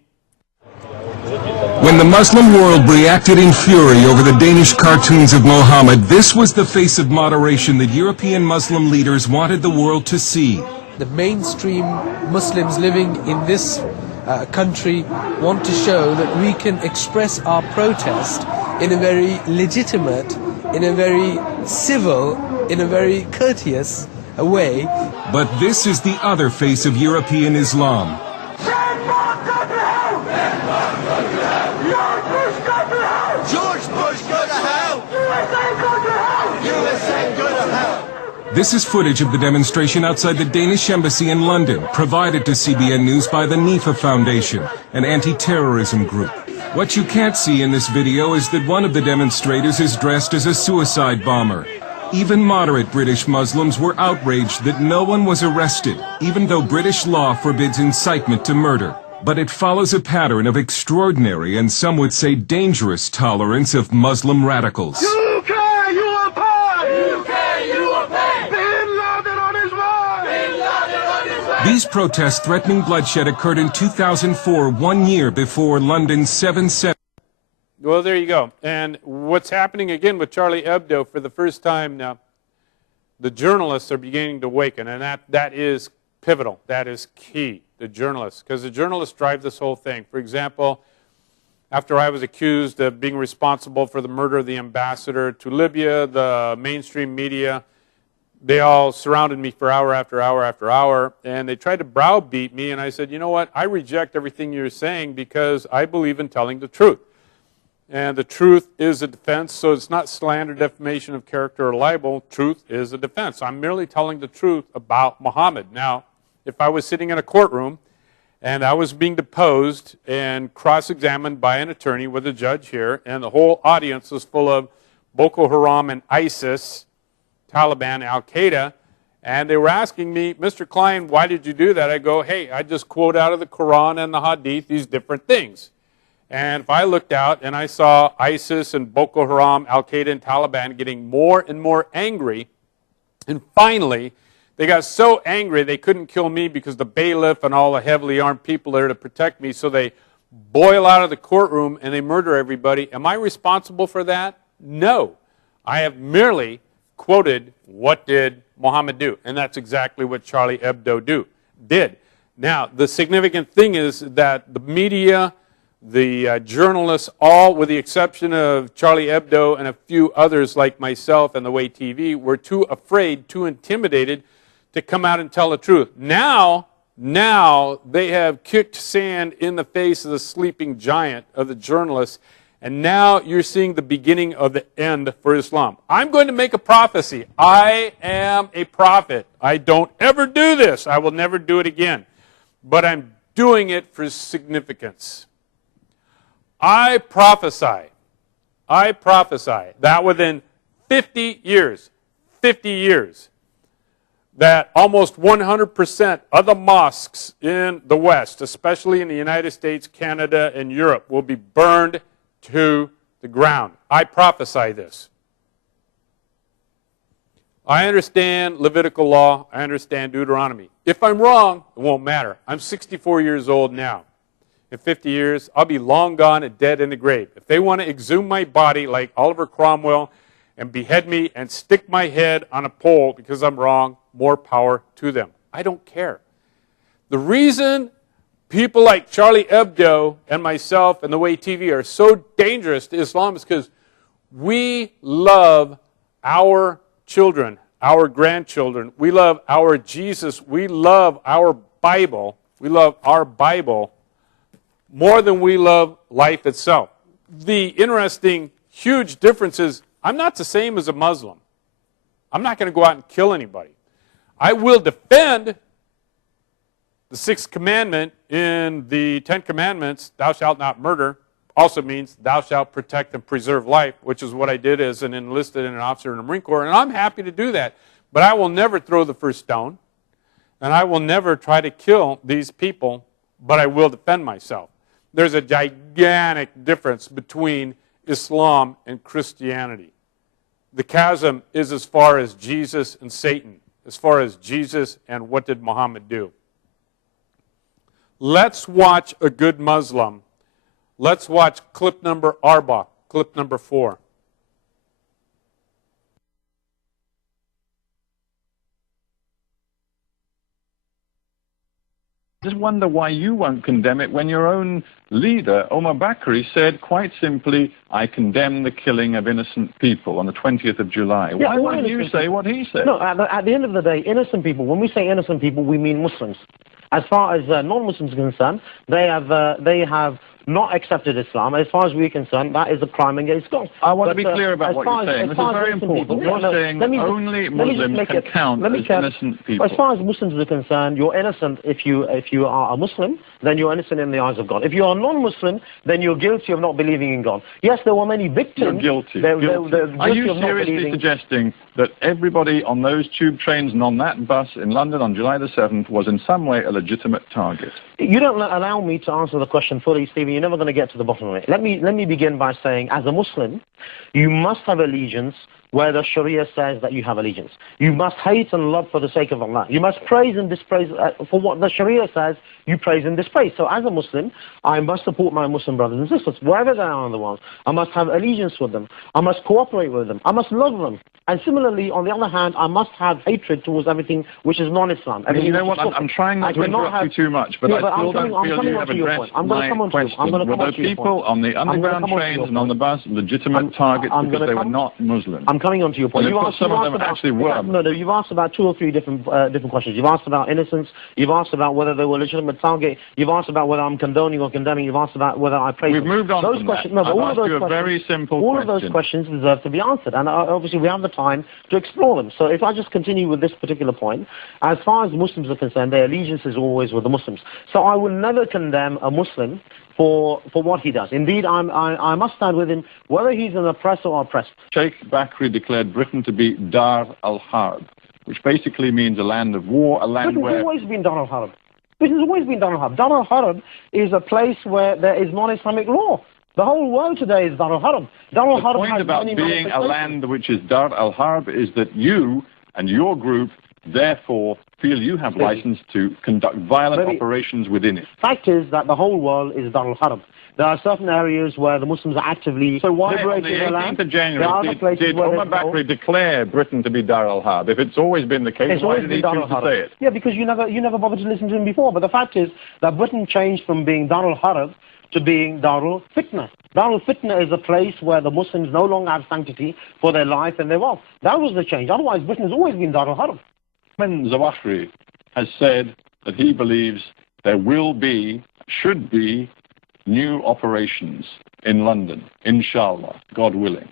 When the Muslim world reacted in fury over the Danish cartoons of Mohammed, this was the face of moderation that European Muslim leaders wanted the world to see. The mainstream Muslims living in this country want to show that we can express our protest in a very legitimate, in a very civil, in a very courteous way. But this is the other face of European Islam. This is footage of the demonstration outside the Danish embassy in London, provided to CBN News by the NIFA Foundation, an anti-terrorism group. What you can't see in this video is that one of the demonstrators is dressed as a suicide bomber. Even moderate British Muslims were outraged that no one was arrested, even though British law forbids incitement to murder. But it follows a pattern of extraordinary and some would say dangerous tolerance of Muslim radicals. These protests threatening bloodshed occurred in 2004, 1 year before London's 7/7. Well, there you go. And what's happening again with Charlie Hebdo for the first time now, the journalists are beginning to awaken, and that is pivotal. That is key, the journalists, because the journalists drive this whole thing. For example, after I was accused of being responsible for the murder of the ambassador to Libya, the mainstream media, they all surrounded me for hour after hour after hour, and they tried to browbeat me, and I said, you know what, I reject everything you're saying because I believe in telling the truth. And the truth is a defense, so it's not slander, defamation of character, or libel. Truth is a defense. I'm merely telling the truth about Muhammad. Now, if I was sitting in a courtroom and I was being deposed and cross-examined by an attorney with a judge here, and the whole audience was full of Boko Haram and ISIS, Taliban, Al-Qaeda, and they were asking me, Mr. Klein, why did you do that? I go, hey, I just quote out of the Quran and the Hadith these different things. And if I looked out and I saw ISIS and Boko Haram, Al-Qaeda, and Taliban getting more and more angry, and finally, they got so angry they couldn't kill me because the bailiff and all the heavily armed people there to protect me, so they boil out of the courtroom and they murder everybody. Am I responsible for that? No. I have merely quoted what did Mohammed do, and that's exactly what Charlie Hebdo did. Now, the significant thing is that the media, the journalists, all with the exception of Charlie Hebdo and a few others like myself and the Way TV, were too afraid, too intimidated to come out and tell the truth. Now they have kicked sand in the face of the sleeping giant of the journalists, And now you're seeing the beginning of the end for Islam. I'm going to make a prophecy. I am a prophet. I don't ever do this. I will never do it again. But I'm doing it for significance. I prophesy that within 50 years, that almost 100% of the mosques in the West, especially in the United States, Canada, and Europe, will be burned to the ground. I prophesy this. I understand Levitical law. I understand Deuteronomy. If I'm wrong, it won't matter. I'm 64 years old now. In 50 years, I'll be long gone and dead in the grave. If they want to exhume my body like Oliver Cromwell and behead me and stick my head on a pole because I'm wrong, more power to them. I don't care. The reason people like Charlie Hebdo and myself and the Way TV are so dangerous to Islam is because we love our children, our grandchildren. We love our Jesus. We love our Bible. We love our Bible more than we love life itself. The interesting, huge difference is I'm not the same as a Muslim. I'm not going to go out and kill anybody. I will defend the 6th commandment in the 10 commandments, thou shalt not murder, also means thou shalt protect and preserve life, which is what I did as an enlisted and an officer in the Marine Corps, and I'm happy to do that. But I will never throw the first stone, and I will never try to kill these people, but I will defend myself. There's a gigantic difference between Islam and Christianity. The chasm is as far as Jesus and Satan, as far as Jesus and what did Muhammad do. Let's watch a good Muslim. Let's watch clip number Arba, clip number 4. Just wonder why you won't condemn it when your own leader, Omar Bakri, said quite simply, I condemn the killing of innocent people on the 20th of July. Yeah, why won't you say what he said? No, at the end of the day, innocent people, when we say innocent people, we mean Muslims. As far as non-Muslims are concerned, they have not accepted Islam. As far as we're concerned, that is a crime against God. I want to be clear about what you're saying. This is very important. You're saying only Muslims can count as innocent people. As far as Muslims are concerned, you're innocent if you are a Muslim, then you're innocent in the eyes of God. If you're a non-Muslim, then you're guilty of not believing in God. Yes, there were many victims. You're guilty. Guilty are you seriously suggesting that everybody on those tube trains and on that bus in London on July the 7th was in some way a legitimate target? You don't allow me to answer the question fully, Stephen. You're never going to get to the bottom of it. Let me begin by saying, as a Muslim, you must have allegiance where the Sharia says that you have allegiance. You must hate and love for the sake of Allah. You must praise and dispraise for what the Sharia says, you praise and dispraise. So as a Muslim, I must support my Muslim brothers and sisters, wherever they are in the world. I must have allegiance with them. I must cooperate with them. I must love them. And similarly, on the other hand, I must have hatred towards everything which is non-Islam. You know what, I'm trying not to interrupt you too much, but I still don't feel you have addressed my question. Were those people on the underground trains and on the bus legitimate targets because they were not Muslim? I'm coming on to your point. Some of them actually were. No, you've asked about 2 or 3 different questions. You've asked about innocence. You've asked about whether they were legitimate target. You've asked about whether I'm condoning or condemning. You've asked about whether I praise them. We've moved on those from questions, that. No, but I've asked you a very simple question. All of those questions deserve to be answered, and obviously we have the time to explore them. So if I just continue with this particular point, as far as Muslims are concerned, their allegiance is always with the Muslims. So I will never condemn a Muslim for what he does. Indeed, I must stand with him, whether he's an oppressor or oppressed. Sheikh Bakri declared Britain to be Dar al-Harb, which basically means a land of war, a land where... Britain's always been Dar al-Harb. Britain's always been Dar al-Harb. Dar al-Harb is a place where there is non-Islamic law. The whole world today is Dar al-Harb. The point about being a land which is Dar al-Harb is that you and your group, therefore, feel you have license to conduct violent operations within it. Fact is that the whole world is Dar al-Harb. There are certain areas where the Muslims are actively liberating their land. So why on the 18th of January did Omar Bakri declare Britain to be Dar al-Harb? If it's always been the case, why did he choose to say it? Yeah, because you never bothered to listen to him before. But the fact is that Britain changed from being Dar al-Harb to being Darul Fitna. Darul Fitna is a place where the Muslims no longer have sanctity for their life and their wealth. That was the change. Otherwise, Britain has always been Darul Harb. Zawahri has said that he believes there will be, should be, new operations in London, inshallah, God willing.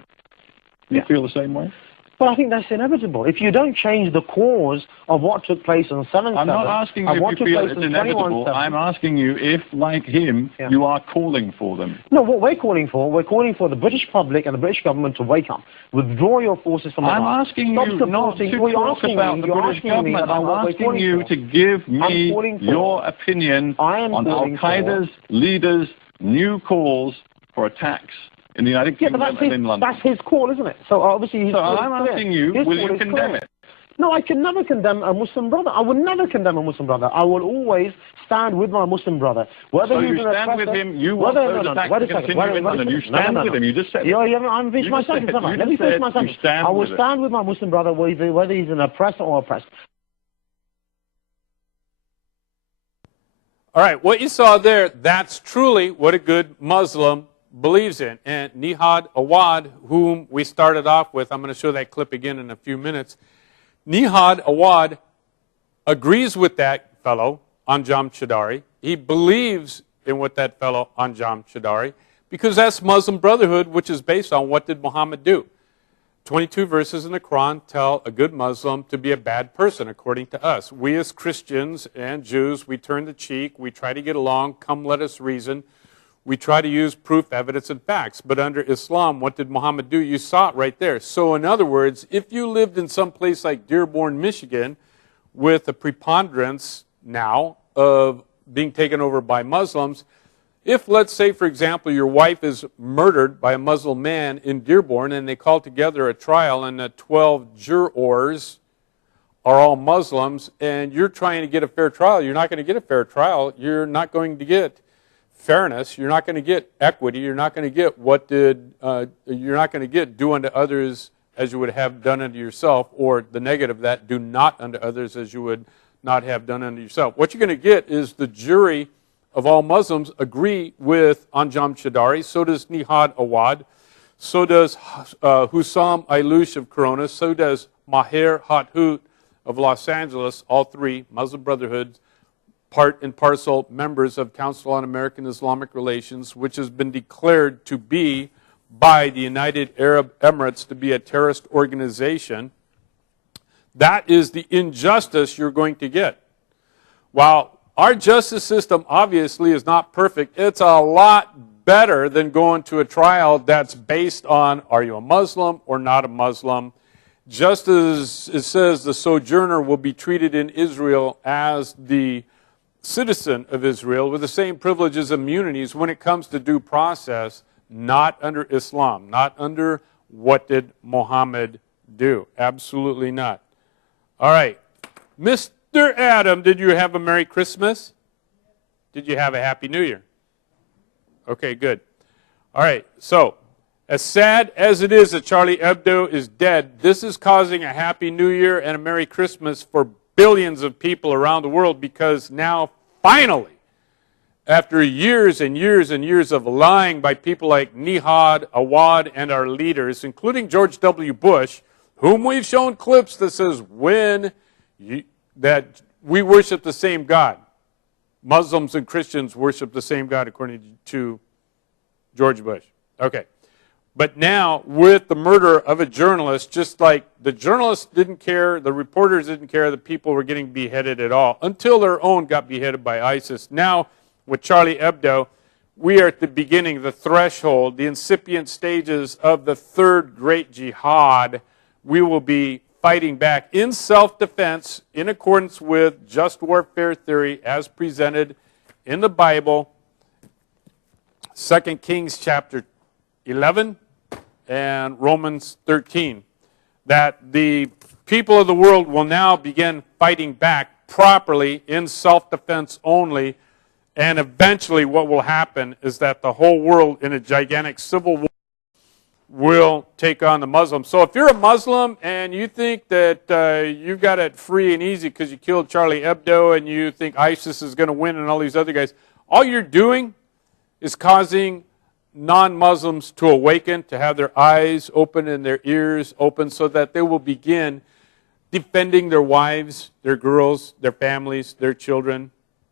Do you feel the same way? But I think that's inevitable. If you don't change the cause of what took place on 7/7, I'm not asking you if you feel it's inevitable. I'm asking you if, like him, you are calling for them. No, what we're calling for the British public and the British government to wake up, withdraw your forces from I'm Iraq. asking you not to talk about the British government. I'm asking you to give me your opinion on Al-Qaeda's leaders' new calls for attacks in the United Kingdom and in London. That's his call, isn't it? So obviously, so I'm asking you, will you condemn it? No, I can never condemn a Muslim brother. I will never condemn a Muslim brother. I will always stand with my Muslim brother. Whether so you stand with him, you want those attacks to continue in London. You stand with him, you just said... I'm finished my sentence, let me finish my sentence. I will stand with my Muslim brother whether he's an oppressor or oppressed. All right, what you saw there, that's truly what a good Muslim believes in. And Nihad Awad, whom we started off with, I'm going to show that clip again in a few minutes. Nihad Awad agrees with that fellow, Anjam Chowdhury. He believes in what that fellow, Anjam Chowdhury, because that's Muslim Brotherhood, which is based on what did Muhammad do. 22 verses in the Quran tell a good Muslim to be a bad person, according to us. We as Christians and Jews, we turn the cheek, we try to get along, come let us reason. We try to use proof, evidence, and facts. But under Islam, what did Muhammad do? You saw it right there. So in other words, if you lived in some place like Dearborn, Michigan, with a preponderance now of being taken over by Muslims, if, let's say, for example, your wife is murdered by a Muslim man in Dearborn and they call together a trial and the 12 jurors are all Muslims and you're trying to get a fair trial, you're not going to get a fair trial. You're not going to get fairness. You're not going to get equity. You're not going to get you're not going to get do unto others as you would have done unto yourself, or the negative of that, do not unto others as you would not have done unto yourself. What you're going to get is the jury of all Muslims agree with Anjam Chowdhury. So does Nihad Awad. So does Hussam Ailush of Corona. So does Maher Hathout of Los Angeles. All three Muslim Brotherhoods, part and parcel members of Council on American Islamic Relations, which has been declared to be by the United Arab Emirates to be a terrorist organization. That is the injustice you're going to get. While our justice system obviously is not perfect, it's a lot better than going to a trial that's based on, are you a Muslim or not a Muslim? Just as it says the sojourner will be treated in Israel as the citizen of Israel with the same privileges and immunities when it comes to due process, not under Islam, not under what did Muhammad do. Absolutely not. All right. Mr. Adam, did you have a Merry Christmas? Did you have a Happy New Year? Okay, good. All right, so as sad as it is that Charlie Hebdo is dead, this is causing a Happy New Year and a Merry Christmas for billions of people around the world, because now, finally, after years and years and years of lying by people like Nihad Awad and our leaders, including George W. Bush, whom we've shown clips that says that we worship the same God. Muslims and Christians worship the same God, according to George Bush. Okay. But now, with the murder of a journalist, just like the journalists didn't care, the reporters didn't care, the people were getting beheaded at all, until their own got beheaded by ISIS. Now, with Charlie Hebdo, we are at the beginning, the threshold, the incipient stages of the third great jihad. We will be fighting back in self-defense in accordance with just warfare theory as presented in the Bible, 2 Kings chapter 11 and Romans 13, that the people of the world will now begin fighting back properly in self-defense only, and eventually what will happen is that the whole world in a gigantic civil war will take on the Muslims. So if you're a Muslim and you think that you've got it free and easy because you killed Charlie Hebdo and you think ISIS is going to win and all these other guys, all you're doing is causing non-Muslims to awaken, to have their eyes open and their ears open, so that they will begin defending their wives, their girls, their families, their children.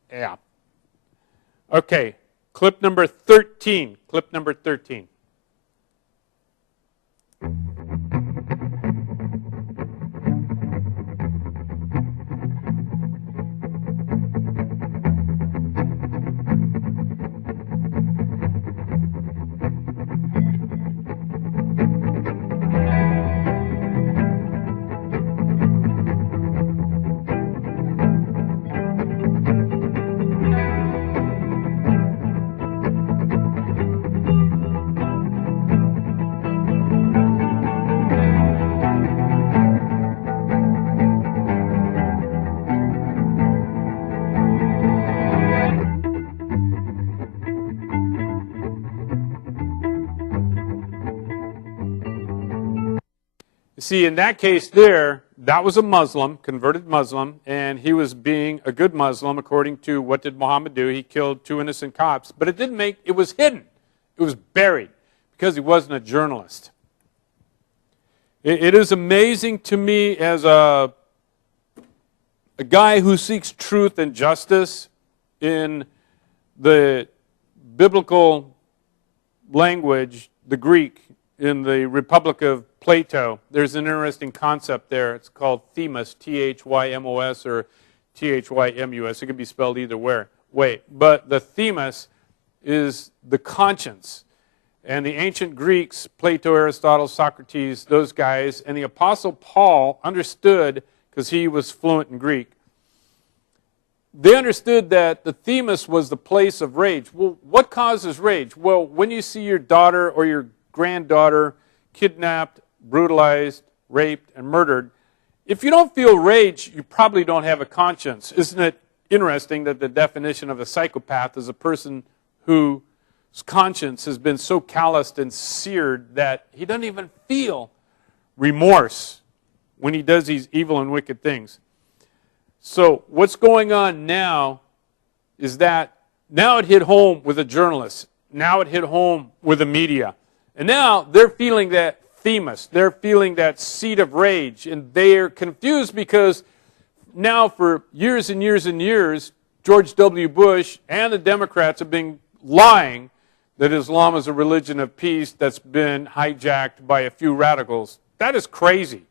Yeah. Okay. Clip number 13. Clip number 13. See, in that case there, that was a Muslim, converted Muslim, and he was being a good Muslim according to what did Muhammad do. He killed 2 innocent cops, but it didn't make, it was hidden. It was buried because he wasn't a journalist. It is amazing to me as a guy who seeks truth and justice in the biblical language, the Greek, in the Republic of Plato, there's an interesting concept there. It's called themos, T-H-Y-M-O-S or T-H-Y-M-U-S. It could be spelled either way. But the themos is the conscience. And the ancient Greeks, Plato, Aristotle, Socrates, those guys, and the Apostle Paul understood, because he was fluent in Greek, they understood that the themos was the place of rage. Well, what causes rage? Well, when you see your daughter or your granddaughter kidnapped, brutalized, raped, and murdered, if you don't feel rage, you probably don't have a conscience. Isn't it interesting that the definition of a psychopath is a person whose conscience has been so calloused and seared that he doesn't even feel remorse when he does these evil and wicked things. So what's going on now is that now it hit home with a journalist. Now it hit home with the media. And now they're feeling that themos. They're feeling that seed of rage. And they're confused because now for years and years and years, George W. Bush and the Democrats have been lying that Islam is a religion of peace that's been hijacked by a few radicals. That is crazy.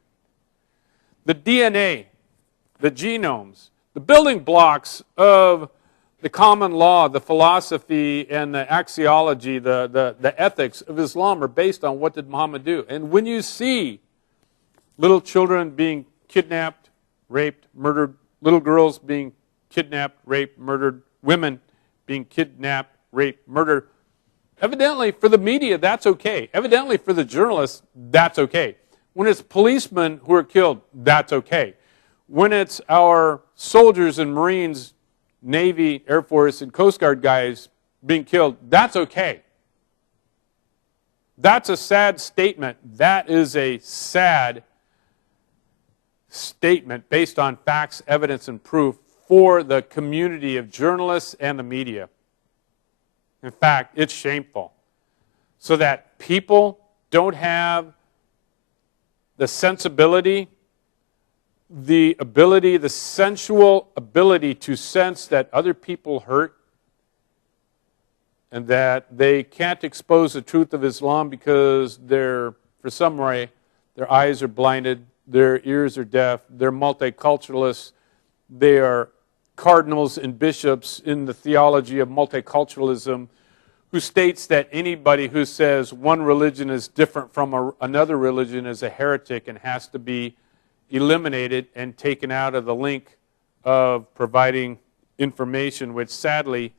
The DNA, the genomes, the building blocks of the common law, the philosophy, and the axiology, the ethics of Islam are based on what did Muhammad do. And when you see little children being kidnapped, raped, murdered, little girls being kidnapped, raped, murdered, women being kidnapped, raped, murdered, evidently for the media, that's okay. Evidently for the journalists, that's okay. When it's policemen who are killed, that's okay. When it's our soldiers and Marines, Navy, Air Force, and Coast Guard guys being killed, that's okay. That's a sad statement. That is a sad statement based on facts, evidence, and proof for the community of journalists and the media. In fact, it's shameful. So that people don't have the sensibility, the ability, the sensual ability to sense that other people hurt and that they can't expose the truth of Islam because they're, for some way, their eyes are blinded, their ears are deaf, they're multiculturalists, they are cardinals and bishops in the theology of multiculturalism who states that anybody who says one religion is different from another religion is a heretic and has to be eliminated and taken out of the link of providing information, which sadly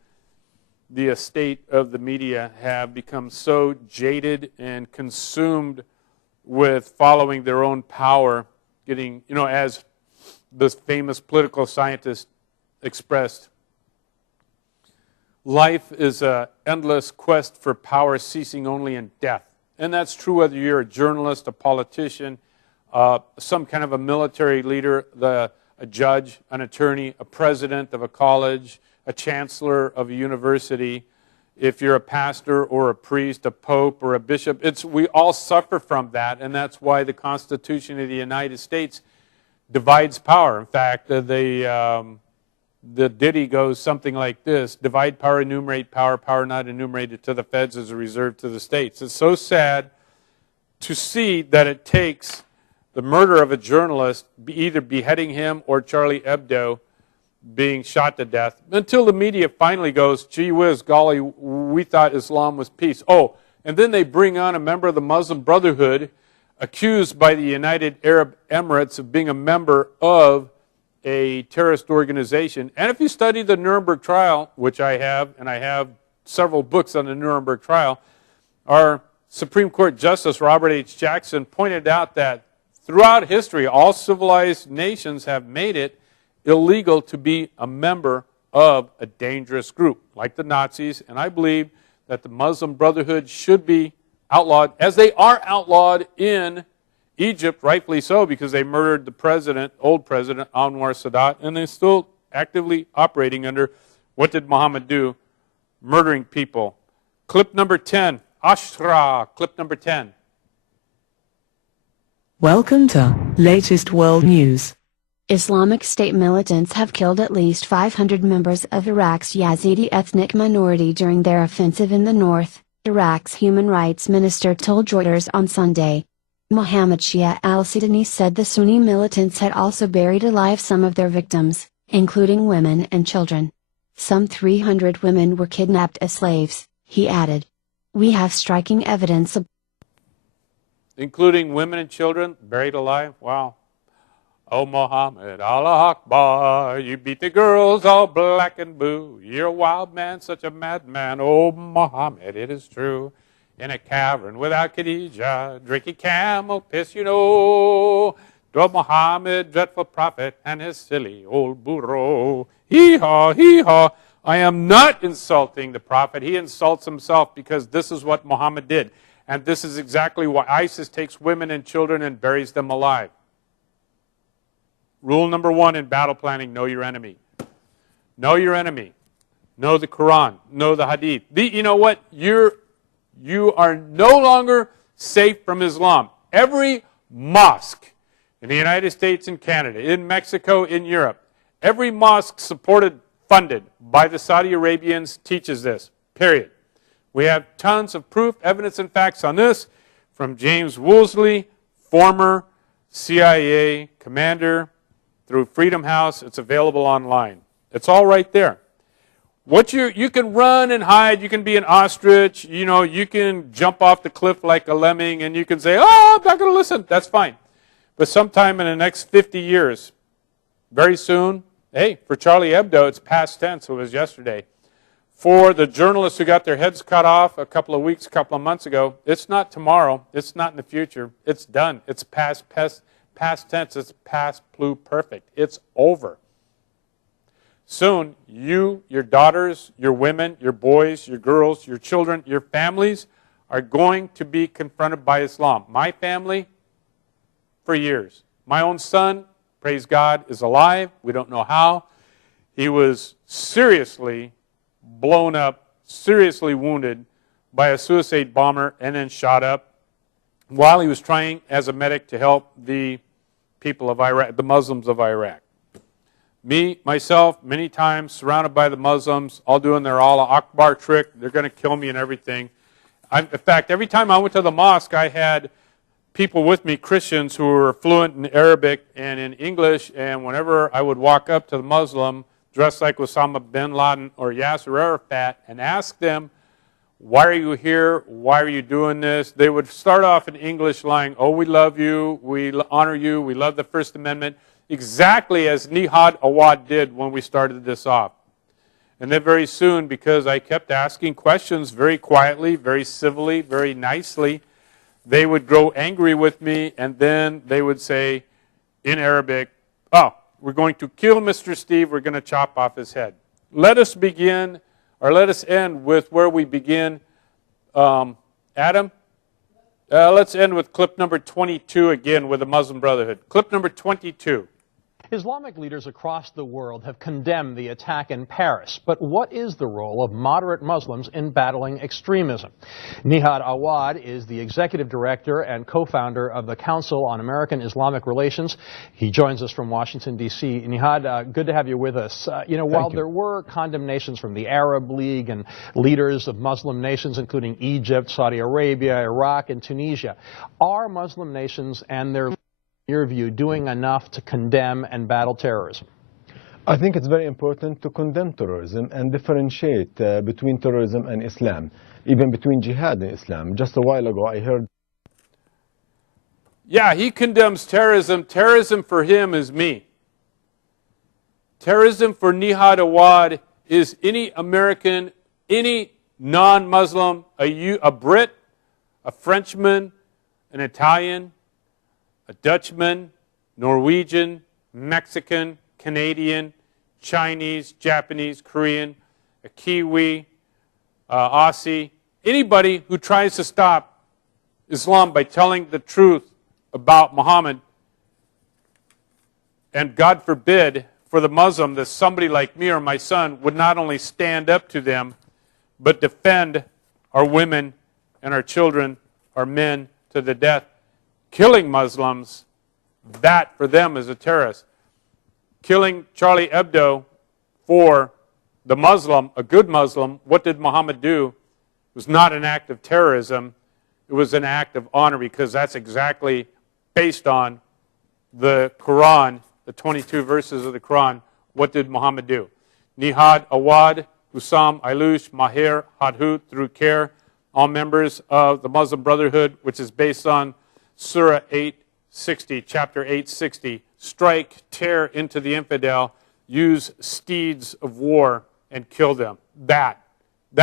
the estate of the media have become so jaded and consumed with following their own power, getting, as this famous political scientist expressed, life is an endless quest for power ceasing only in death. And that's true whether you're a journalist, a politician, some kind of a military leader, a judge, an attorney, a president of a college, a chancellor of a university, if you're a pastor or a priest, a pope or a bishop. We all suffer from that, and that's why the Constitution of the United States divides power. In fact, the the ditty goes something like this: divide power, enumerate power, power not enumerated to the feds is reserved to the states. It's so sad to see that it takes the murder of a journalist, either beheading him or Charlie Hebdo being shot to death, until the media finally goes, gee whiz, golly, we thought Islam was peace. Oh, and then they bring on a member of the Muslim Brotherhood accused by the United Arab Emirates of being a member of a terrorist organization. And if you study the Nuremberg trial, which I have, and I have several books on the Nuremberg trial, our Supreme Court Justice Robert H. Jackson pointed out that throughout history, all civilized nations have made it illegal to be a member of a dangerous group, like the Nazis, and I believe that the Muslim Brotherhood should be outlawed, as they are outlawed in Egypt, rightfully so, because they murdered the president, old president, Anwar Sadat, and they're still actively operating under what did Muhammad do? Murdering people. Clip number 10. Ashra, clip number 10. Welcome to latest world news. Islamic State militants have killed at least 500 members of Iraq's Yazidi ethnic minority during their offensive in the north, Iraq's human rights minister told Reuters on Sunday. Mohammed Shia al-Sudani said the Sunni militants had also buried alive some of their victims, including women and children. Some 300 women were kidnapped as slaves, he added. We have striking evidence of including women and children buried alive. Wow. Oh, Muhammad, Allah Akbar, you beat the girls all black and blue. You're a wild man, such a madman. Oh, Muhammad, it is true. In a cavern without Khadijah, drinking camel piss, you know. Dwelt Muhammad, dreadful prophet, and his silly old burro. Hee-haw, hee-haw. I am not insulting the prophet. He insults himself because this is what Muhammad did. And this is exactly why ISIS takes women and children and buries them alive. Rule number 1 in battle planning, know your enemy. Know your enemy. Know the Quran. Know the Hadith. You know what? You are no longer safe from Islam. Every mosque in the United States and Canada, in Mexico, in Europe, every mosque supported, funded by the Saudi Arabians teaches this, period. We have tons of proof, evidence, and facts on this from James Woolsey, former CIA commander, through Freedom House. It's available online. It's all right there. You can run and hide. You can be an ostrich. You know, you can jump off the cliff like a lemming, and you can say, oh, I'm not going to listen. That's fine. But sometime in the next 50 years, very soon, hey, for Charlie Hebdo, it's past tense. It was yesterday. For the journalists who got their heads cut off a couple of weeks, a couple of months ago, it's not tomorrow. It's not in the future. It's done. It's past tense. It's past pluperfect. It's over. Soon, you, your daughters, your women, your boys, your girls, your children, your families are going to be confronted by Islam. My family, for years. My own son, praise God, is alive. We don't know how. He was seriously blown up, seriously wounded by a suicide bomber and then shot up while he was trying as a medic to help the people of Iraq, the Muslims of Iraq. Me, myself, many times surrounded by the Muslims, all doing their Allah Akbar trick. They're going to kill me and everything. In fact, every time I went to the mosque, I had people with me, Christians, who were fluent in Arabic and in English, and whenever I would walk up to the Muslim dressed like Osama bin Laden or Yasser Arafat and ask them, why are you here? Why are you doing this? They would start off in English lying, oh, we love you, we honor you, we love the First Amendment, exactly as Nihad Awad did when we started this off. And then very soon, because I kept asking questions very quietly, very civilly, very nicely, they would grow angry with me, and then they would say in Arabic, oh, we're going to kill Mr. Steve, we're going to chop off his head. Let us begin, or let us end with where we begin. Adam? Let's end with clip number 22 again with the Muslim Brotherhood. Clip number 22. Islamic leaders across the world have condemned the attack in Paris. But what is the role of moderate Muslims in battling extremism? Nihad Awad is the executive director and co-founder of the Council on American Islamic Relations. He joins us from Washington, D.C. Nihad, good to have you with us. While there were condemnations from the Arab League and leaders of Muslim nations, including Egypt, Saudi Arabia, Iraq, and Tunisia, are Muslim nations and their, in your view, doing enough to condemn and battle terrorism? I think it's very important to condemn terrorism and differentiate between terrorism and Islam, even between jihad and Islam. Just a while ago, I heard... Yeah, he condemns terrorism. Terrorism for him is me. Terrorism for Nihad Awad is any American, any non-Muslim, a Brit, a Frenchman, an Italian, a Dutchman, Norwegian, Mexican, Canadian, Chinese, Japanese, Korean, a Kiwi, Aussie, anybody who tries to stop Islam by telling the truth about Muhammad, and God forbid for the Muslim that somebody like me or my son would not only stand up to them, but defend our women and our children, our men to the death. Killing Muslims, that for them is a terrorist. Killing Charlie Hebdo for the Muslim, a good Muslim, what did Muhammad do? It was not an act of terrorism. It was an act of honor, because that's exactly based on the Quran, the 22 verses of the Quran. What did Muhammad do? Nihad Awad, Hussam, Ailush, Maher, Hadhut, through care, all members of the Muslim Brotherhood, which is based on Surah 860, chapter 860, strike, tear into the infidel, use steeds of war, and kill them. That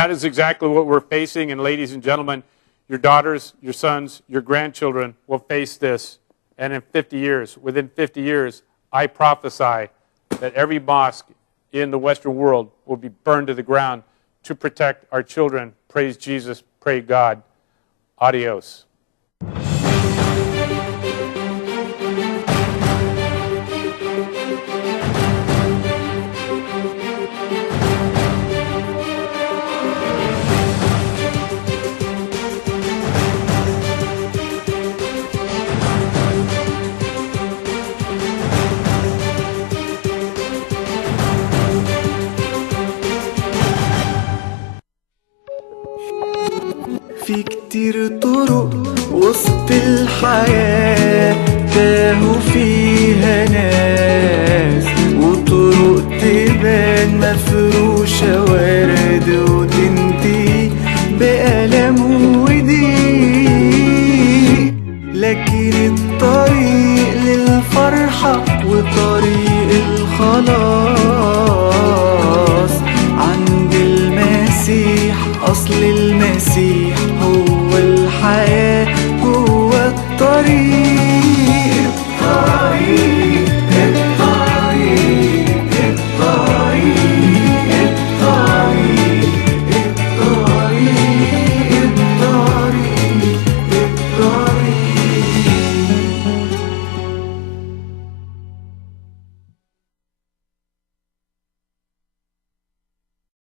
is exactly what we're facing, and ladies and gentlemen, your daughters, your sons, your grandchildren will face this, and in 50 years, within 50 years, I prophesy that every mosque in the Western world will be burned to the ground to protect our children. Praise Jesus, pray God. Adios. في كتير طرق وسط الحياة تاهوا فيها ناس، وطرق تبان مفروض